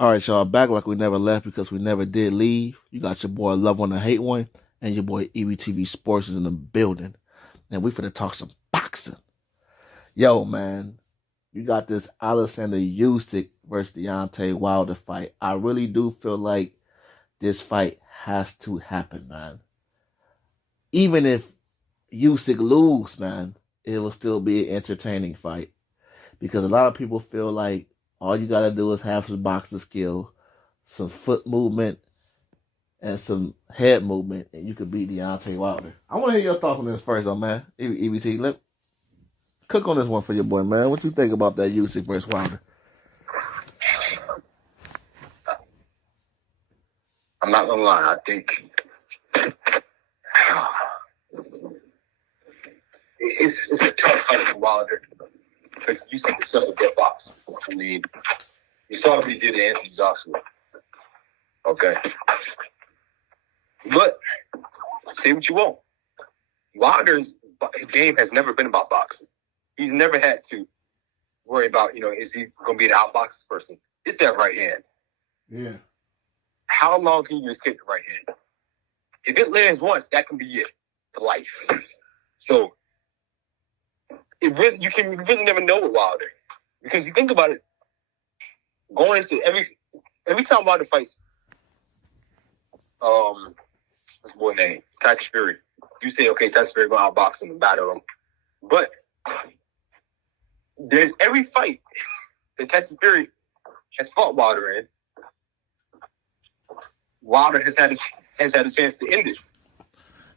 All right, y'all, back like we never left because we never did leave. You got your boy Love One to Hate One, and your boy EBTV Sports is in the building. And we finna talk some boxing. Yo, man, you got this Alexander Usyk versus Deontay Wilder fight. I really do feel like this fight has to happen, man. Even if Usyk lose, man, it will still be an entertaining fight. Because a lot of people feel like all you gotta do is have some boxing skill, some foot movement, and some head movement, and you could beat Deontay Wilder. I want to hear your thoughts on this first, though, man. EBT, let cook on this one for your boy, man. What you think about that Usyk versus Wilder? I'm not gonna lie. I think it's a tough fight for Wilder because Usyk is such a good boxer. I mean, you saw what he did to Anthony Joshua. Okay, but say what you want. Wilder's game has never been about boxing. He's never had to worry about, is he going to be an outbox person? It's that right hand. Yeah. How long can you escape the right hand? If it lands once, that can be it for life. So you really never know with Wilder, because you think about it, going into every time Wilder fights, what's his boy name? Tyson Fury. You say, okay, Tyson Fury going to outbox him and battle him, but there's every fight that Tyson Fury has fought Wilder in, Wilder has had a chance to end it.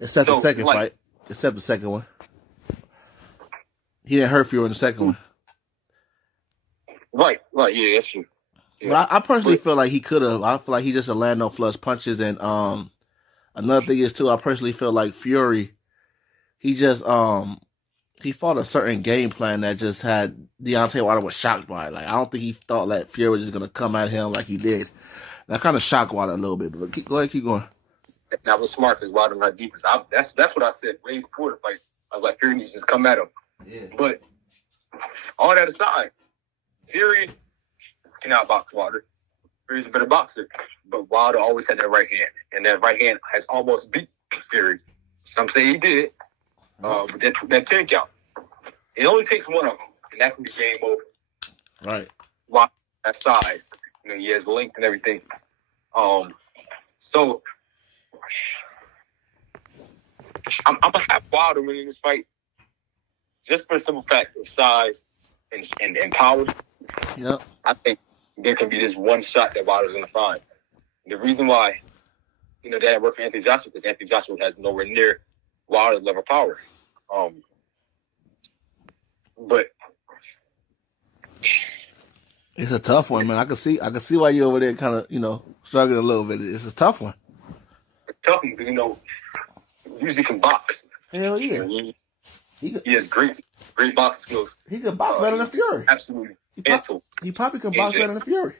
Except the second fight. Except the second one. He didn't hurt Fury in the second one. Right, yeah, that's true. Yeah. But I personally feel like he could have. I feel like he just a land no flush punches, and another thing is too, I personally feel like Fury, he just he fought a certain game plan that just had Deontay Wilder was shocked by it. Like, I don't think he thought that Fury was just gonna come at him like he did. That kind of shocked Wilder a little bit. But keep going. That was smart because Wilder not deep. That's what I said way before the fight. I was like, Fury needs to just come at him. Yeah. But all that aside, Fury can outbox Wilder. Fury's a better boxer, but Wilder always had that right hand, and that right hand has almost beat Fury. Some say he did, but that 10 count, it only takes one of them, and that can be game over. Right. Wilder that size, he has length and everything. So I'm gonna have Wilder winning this fight, just for the simple fact of size and power. Yep. I think there can be this one shot that Wilder's going to find. The reason why, that didn't work for Anthony Joshua, because Anthony Joshua has nowhere near Wilder's level of power. But it's a tough one, man. I can see why you're over there kind of, struggling a little bit. It's a tough one. It's tough because, usually can box. Hell yeah. He has great boxing skills. He can box better than Fury. Absolutely. He probably can box better than Fury.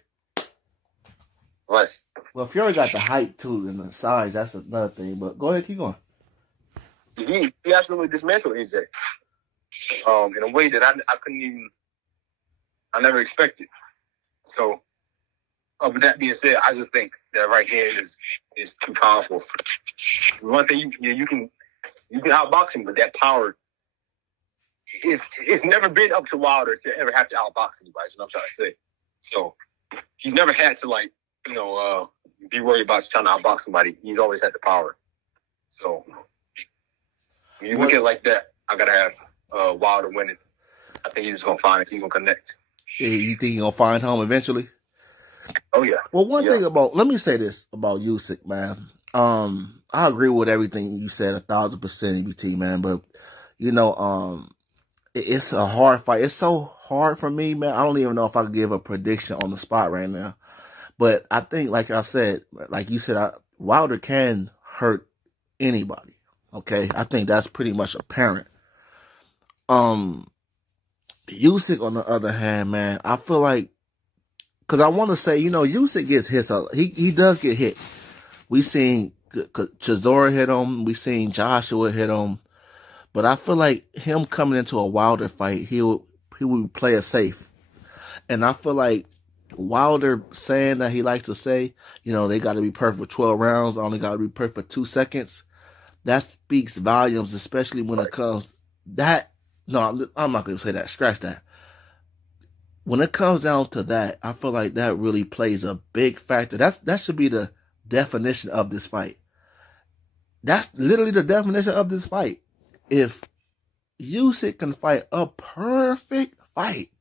Right. Well, Fury got the height too and the size. That's another thing. But go ahead, keep going. He absolutely dismantled AJ in a way that I never expected. So, with that being said, I just think that right hand is too powerful. One thing you can outbox him, but that power it's never been up to Wilder to ever have to outbox anybody. Is what I'm trying to say. So he's never had to be worried about trying to outbox somebody. He's always had the power. So when you look at it like that, I gotta have Wilder winning. I think he's just gonna find it. He's gonna connect. Yeah, you think he's gonna find home eventually? Oh yeah. Well, one thing let me say this about Usyk, man. I agree with everything you said 1,000%, EBT, man. But it's a hard fight. It's so hard for me, man. I don't even know if I could give a prediction on the spot right now. But I think, like I said, like you said, Wilder can hurt anybody. Okay, I think that's pretty much apparent. Usyk, on the other hand, man, I feel like, because I want to say, Usyk gets hit. He does get hit. We seen Chisora hit him. We seen Joshua hit him. But I feel like him coming into a Wilder fight, he would play it safe. And I feel like Wilder saying that he likes to say, they got to be perfect for 12 rounds. Only got to be perfect for 2 seconds. That speaks volumes, especially when it comes that. No, I'm not going to say that. Scratch that. When it comes down to that, I feel like that really plays a big factor. That should be the definition of this fight. That's literally the definition of this fight. If Usyk can fight a perfect fight,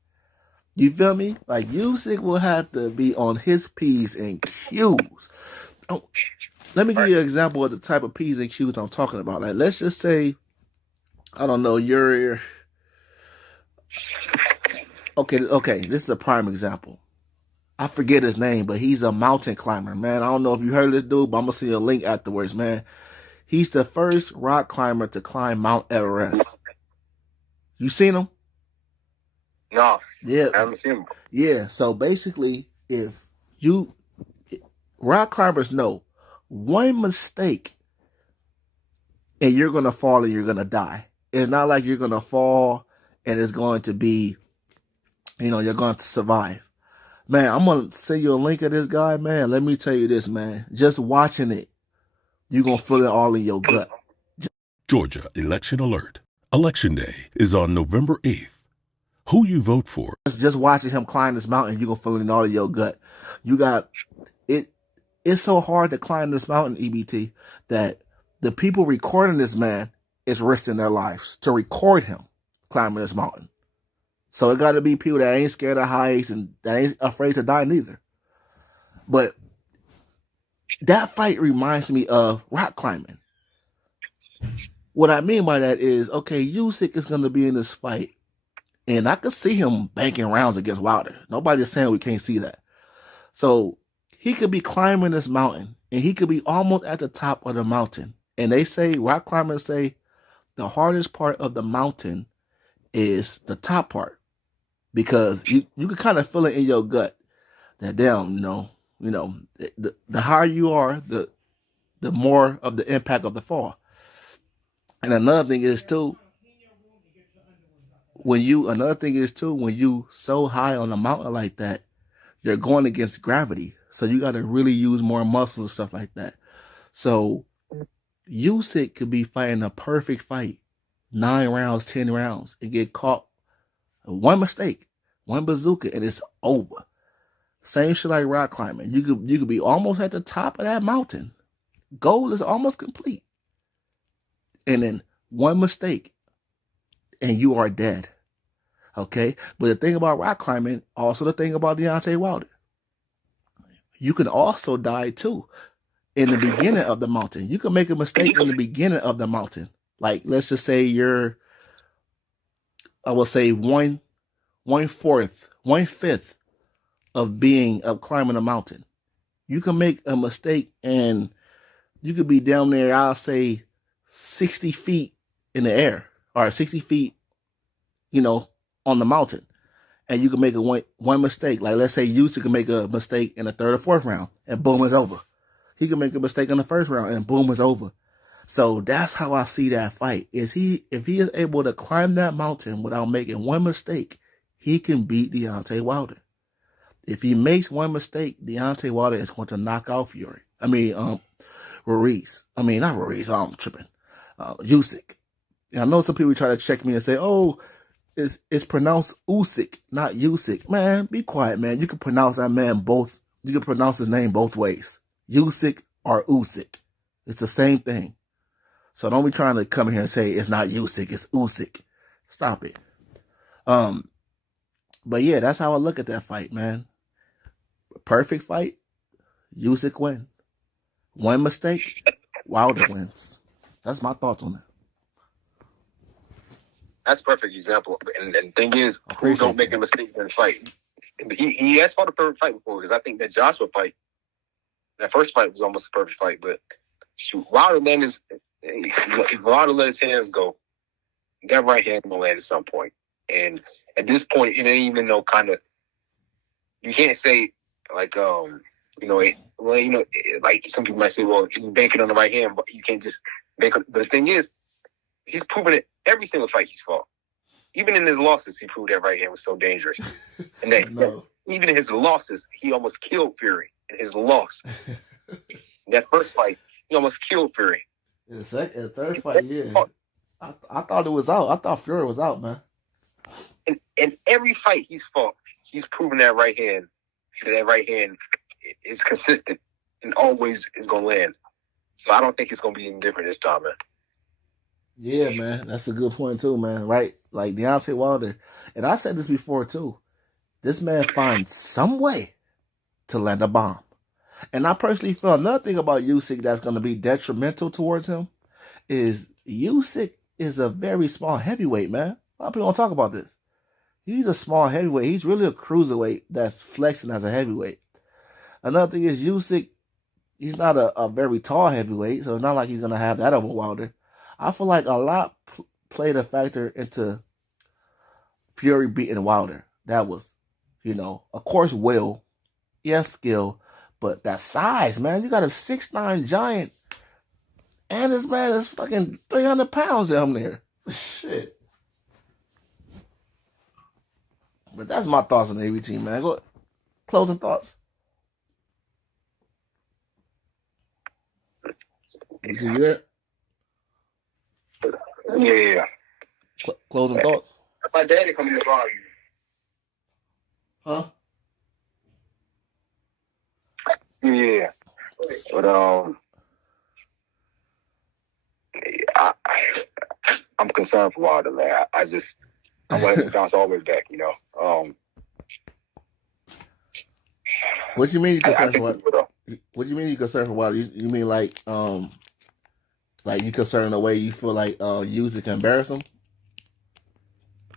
you feel me? Like, Usyk will have to be on his P's and Q's. Oh, let me give you an example of the type of P's and Q's I'm talking about. Like, let's just say, I don't know, you're... Okay, this is a prime example. I forget his name, but he's a mountain climber, man. I don't know if you heard of this dude, but I'm going to send you a link afterwards, man. He's the first rock climber to climb Mount Everest. You seen him? No. Yeah. I haven't seen him. Yeah, so basically, rock climbers know one mistake and you're going to fall and you're going to die. It's not like you're going to fall and it's going to be, you're going to survive. Man, I'm going to send you a link of this guy, man. Let me tell you this, man. Just watching it, you're going to feel it all in your gut. Georgia Election Alert. Election Day is on November 8th. Who you vote for? Just watching him climb this mountain, you're going to feel it in all of your gut. You got it. It's so hard to climb this mountain, EBT, that the people recording this man is risking their lives to record him climbing this mountain. So it got to be people that ain't scared of heights and that ain't afraid to die neither. But that fight reminds me of rock climbing. What I mean by that is, okay, Usyk is going to be in this fight, and I could see him banking rounds against Wilder. Nobody's saying we can't see that. So he could be climbing this mountain, and he could be almost at the top of the mountain. And they say, rock climbers say, the hardest part of the mountain is the top part, because you can kind of feel it in your gut that damn, the higher you are, the more of the impact of the fall. And another thing is too, when you so high on a mountain like that, you're going against gravity. So you got to really use more muscles and stuff like that. So Usyk could be fighting a perfect fight, 9 rounds, 10 rounds, and get caught one mistake, one bazooka, and it's over. Same shit like rock climbing. You could be almost at the top of that mountain. Goal is almost complete. And then one mistake, and you are dead. Okay? But the thing about rock climbing, also the thing about Deontay Wilder, you can also die too in the beginning of the mountain. You can make a mistake in the beginning of the mountain. Like, let's just say you're, I will say one fifth of climbing a mountain. You can make a mistake and you could be down there, I'll say 60 feet in the air, or 60 feet, on the mountain. And you can make one mistake. Like, let's say Usyk can make a mistake in the third or fourth round, and boom, it's over. He can make a mistake in the first round, and boom, it's over. So that's how I see that fight. If he is able to climb that mountain without making one mistake, he can beat Deontay Wilder. If he makes one mistake, Deontay Wilder is going to knock out Ruiz. Not Ruiz. I'm tripping. Usyk. And I know some people try to check me and say, "Oh, it's pronounced Usyk, not Usyk." Man, be quiet, man. You can pronounce that man both. You can pronounce his name both ways. Usyk or Usyk. It's the same thing. So don't be trying to come here and say it's not Usyk, it's Usyk. Stop it. But yeah, that's how I look at that fight, man. Perfect fight, Usyk win. One mistake, Wilder wins. That's my thoughts on that. That's a perfect example. And the thing is, who don't make a mistake in the fight? He has fought a perfect fight before, because I think that Joshua fight, that first fight was almost a perfect fight. But shoot, Wilder let his hands go, that right hand will land at some point. And at this point, it ain't even no kind of, you can't say like, like some people might say, well, you can bank it on the right hand, but you can't just bank on. But the thing is, he's proven it every single fight he's fought. Even in his losses, he proved that right hand was so dangerous. And even in his losses, he almost killed Fury in his loss. That first fight, he almost killed Fury. In the third fight, yeah. I thought it was out. I thought Fury was out, man. In every fight he's fought, he's proven that right hand is consistent and always is going to land. So I don't think it's going to be any different this time, man. Yeah, man. That's a good point, too, man. Right? Like Deontay Wilder. And I said this before, too. This man finds some way to land a bomb. And I personally feel another thing about Usyk that's going to be detrimental towards him is Usyk is a very small heavyweight, man. A lot of people don't talk about this. He's a small heavyweight. He's really a cruiserweight that's flexing as a heavyweight. Another thing is Usyk, he's not a very tall heavyweight, so it's not like he's going to have that over Wilder. I feel like a lot played a factor into Fury beating Wilder. That was, of course, will, yes, skill, but that size, man. You got a 6'9" giant, and this man is fucking 300 pounds down there. Shit. But that's my thoughts on the ABT, man. Go closing thoughts. You see that? Yeah. Closing thoughts. My daddy coming to bar you. Huh? Yeah. But I'm concerned for Wilder, man. I want him to bounce all the way back, What do you mean you concerned for Wilder? What do you mean you concerned for Wilder? You mean like you concerned in the way you feel like Usyk can embarrass him?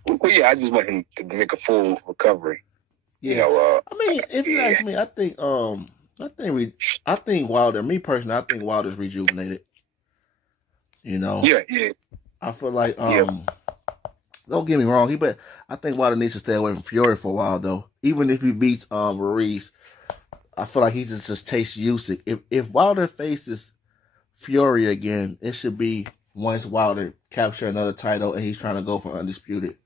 Well, yeah, I just want him to make a full recovery. Yeah. I mean, if you ask me, I think Wilder. Me personally, I think Wilder's rejuvenated. Yeah. I feel like don't get me wrong, I think Wilder needs to stay away from Fury for a while though. Even if he beats Ruiz, I feel like he just tastes Usyk. If Wilder faces Fury again, it should be once Wilder capture another title and he's trying to go for undisputed.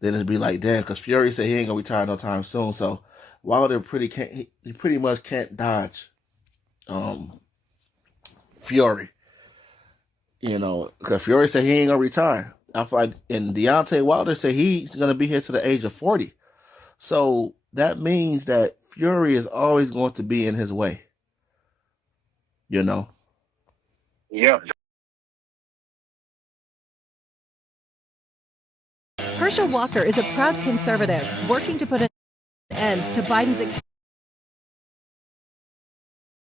Then it'd be like, damn, because Fury said he ain't gonna retire no time soon. So Wilder pretty much can't dodge Fury. Because Fury said he ain't gonna retire. I feel like, and Deontay Wilder said he's gonna be here to the age of 40. So that means that Fury is always going to be in his way. Yeah. Herschel Walker is a proud conservative working to put an end to Biden's